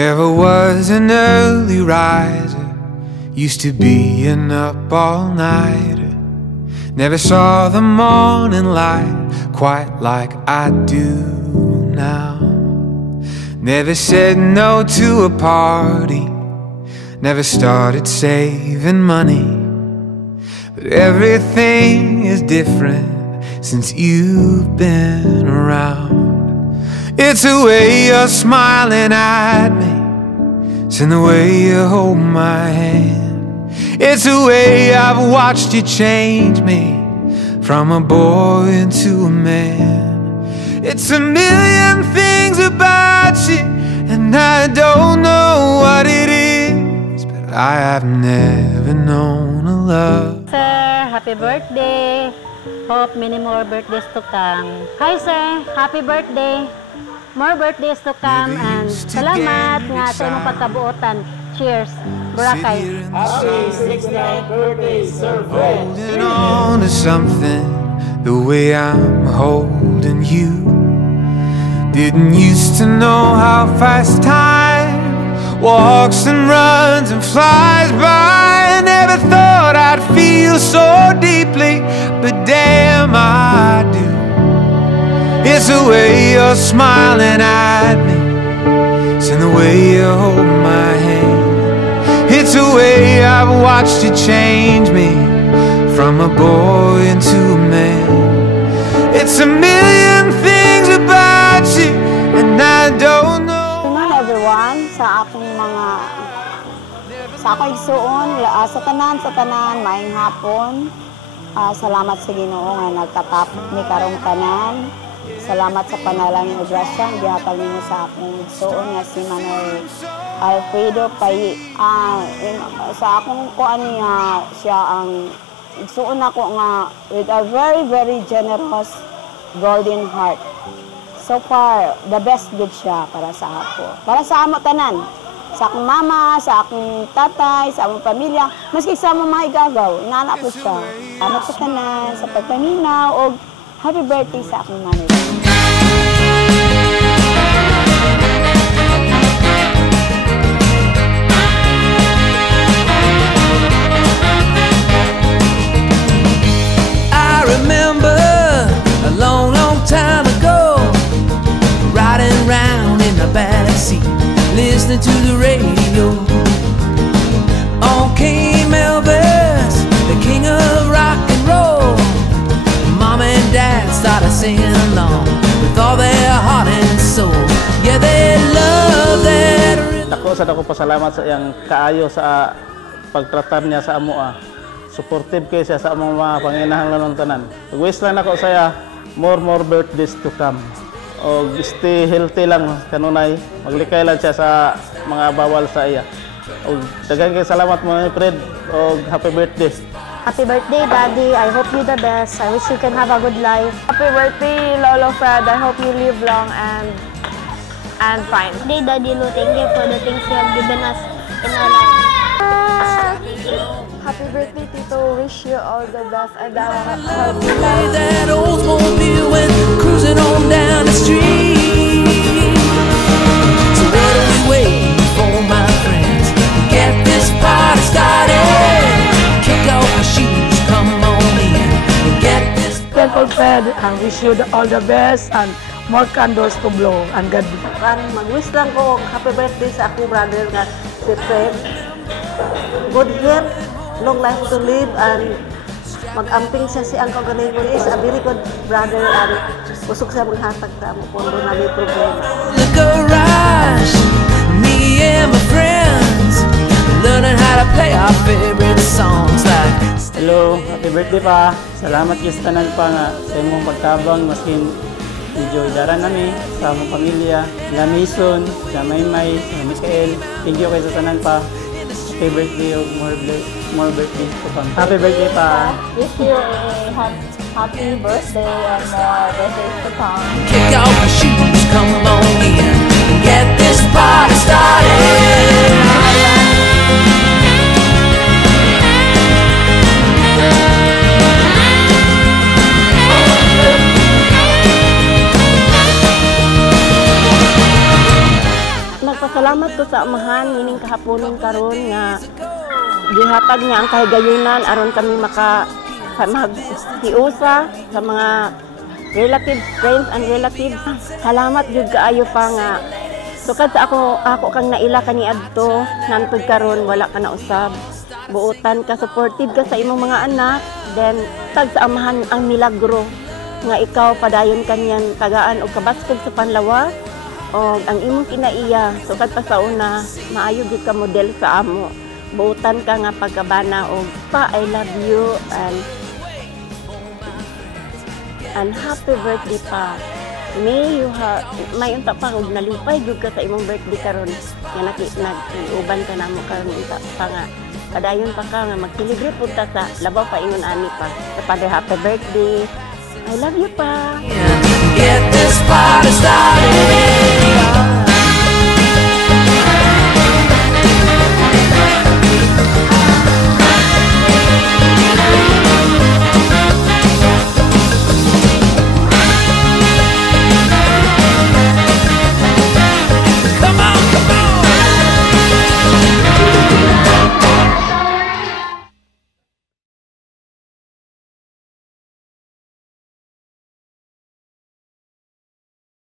Never was an early riser, used to be an up all nighter. Never saw the morning light quite like I do now. Never said no to a party, never started saving money. But everything is different since you've been around. It's the way you're smiling at me, it's in the way you hold my hand. It's the way I've watched you change me from a boy into a man. It's a million things about you, and I don't know what it is, but I have never known a love. Sir, happy birthday. Hope many more birthdays to come. Hi sir, happy birthday. More birthdays to come, and salamat nga sa imong pagkabuotan. Cheers. Boracay. Happy 69th birthday, Sir Fred. Holding on to something the way I'm holding you. Didn't used to know how fast time walks and runs and flies by. Never thought I'd feel so deeply, but damn I do. It's the way you're smiling at me, it's in the way you hold my hand. It's the way I've watched you change me from a boy into a man. It's a million things about you, and I don't know. Good morning everyone, sa akong igsuon, sa tanan, maayong hapon. Salamat sa Ginoo nga nagtatap ni karong tanan. Salamat sa panalangin o grasya ang gihatag ninyo sa akong igsuon nga si Manuel Alfredo Pay. Sa akong kuan niya siya ang igsuon ako nga with a very very generous golden heart. So far, the best good siya para sa ako. Para sa amo tanan. Sa akong mama, sa akong tatay, sa akong pamilya, maski sa mga igagaw, inaanak ko siya. Salamat sa tanan, sa pagpaminaw, o happy birthday sa akong nanay. I remember a long, long time ago, riding around in the backseat, listening to the radio. On came Elvis, the king of rock and roll. Mom and Dad started singing along with all their heart and soul. Yeah, they love that rhythm. Ako pasalamat sa iyang kaayo sa pagtratar niya sa amo. Supportive kayo siya sa among mga panginahanglan ng tanan. Wish lang ako saya more birthdays to come. O stay healthy lang kanunay. Maglikay lang siya sa mga bawal sa iya. O daghang kay salamat mo Fred. O happy birthday. Happy birthday, Daddy. I hope you the best. I wish you can have a good life. Happy birthday, Lolo Fred. I hope you live long and fine. Happy Daddy Lou, thank you for the things you have given us in our life. Happy birthday, Tito. Wish you all the best. And That Oldsmobile went cruising on down the street. So what are we waiting for, my friends? Get this party started. Kick off your shoes, come on in. Get this. Uncle Fred, I wish you all the best and more candles to blow and God bless. Mag-wish lang ko happy birthday sa akong brother nga si Fred. Good health, long life to live, and mag-amping siya si Uncle Ganego is a very good brother, and usok siya maghatag sa mo kung doon naging problema. The garage, me and my friends, learning how to play our favorite songs like. Hello, happy birthday pa. Salamat kay sa tanan pa nga sa imong pagtabang maskin medyo daran nami sa among pamilya, na Mason, sa Maymay, sa Mikael. Thank you kay sa tanan pa. Happy birthday o more birthday to come. Happy birthday pa. wish you a happy birthday and more birthdays to come. Kick off your shoes, come on in, get this party started. Nagpasalamat ko sa samahan ining kahaponon karon nga gihatag niya ang kahigayunan aron kami maghiusa sa mga relatives, friends and relatives. Salamat jud kaayo pa nga sukad sa ako kang naila kaniadto nantod karon wala ka na usab. Buutan ka, supportive ka sa imong mga anak, then tag sa amahan ang milagro nga ikaw padayon kanyan tagaan og kabaskog sa panlawas o ang imong kinaiya sukad pa sa una maayo gid ka model sa amo. Buutan ka nga pagkabana og pa I love you and happy birthday pa. May may unta pa og nalipay jud ka sa imong birthday karon nga nag-uban ka namo karon unta pa nga padayon pa ka nga mag-celebrate punta sa labaw pa ingon ani pa. Sa Father, happy birthday. I love you pa.